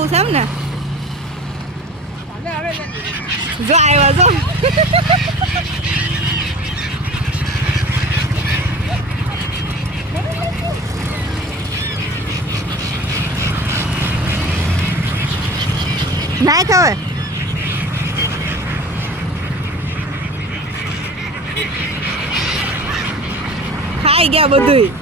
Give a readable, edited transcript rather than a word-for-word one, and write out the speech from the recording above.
જવું છે એમ ને જો આવ્યા જો ના ખબર ખાઈ ગયા બધું